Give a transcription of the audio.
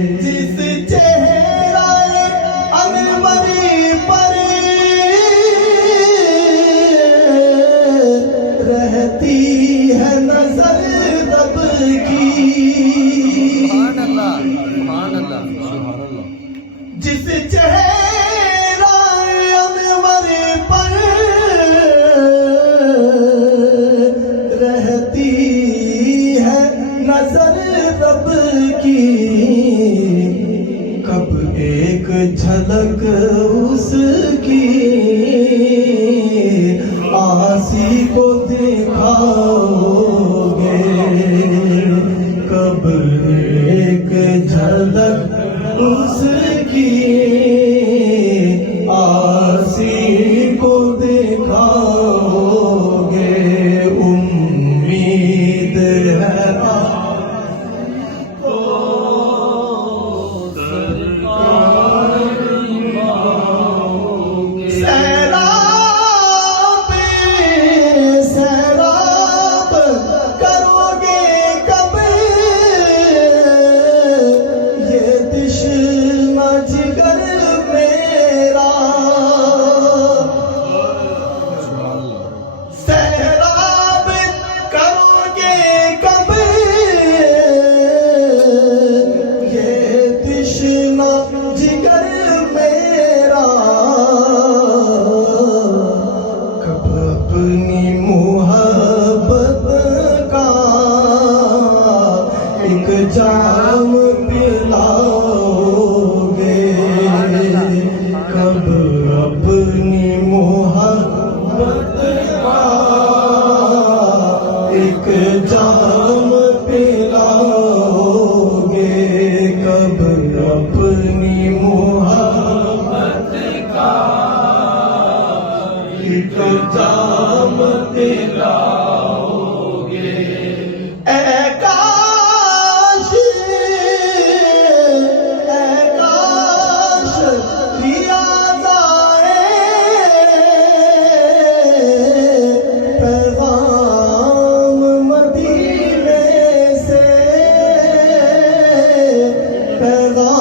जिस चेहराए अनवरी पर रहती है नजर रब की, जिस चेहराए अनवरी पर रहती है नजर रब की, कब एक झलक उसकी आसी को दिखाओगे, कब एक झलक उसकी आसी को दिखाओगे। उम्मीद है सैराब करोगे कब ये तिश्ना जिगर मेरा, सैराब करोगे कब ये तिश्ना जिगर मेरा, कब अपनी मोहब्बत का एक जाम पिलाओगे, कब अपनी मोहब्बत का एक जाम पिलाओगे, कब अपनी मोहब्बत का एक जाम पिलाओगे। ऐ काश लिया जाए पैगाम मदीने से, पैगाम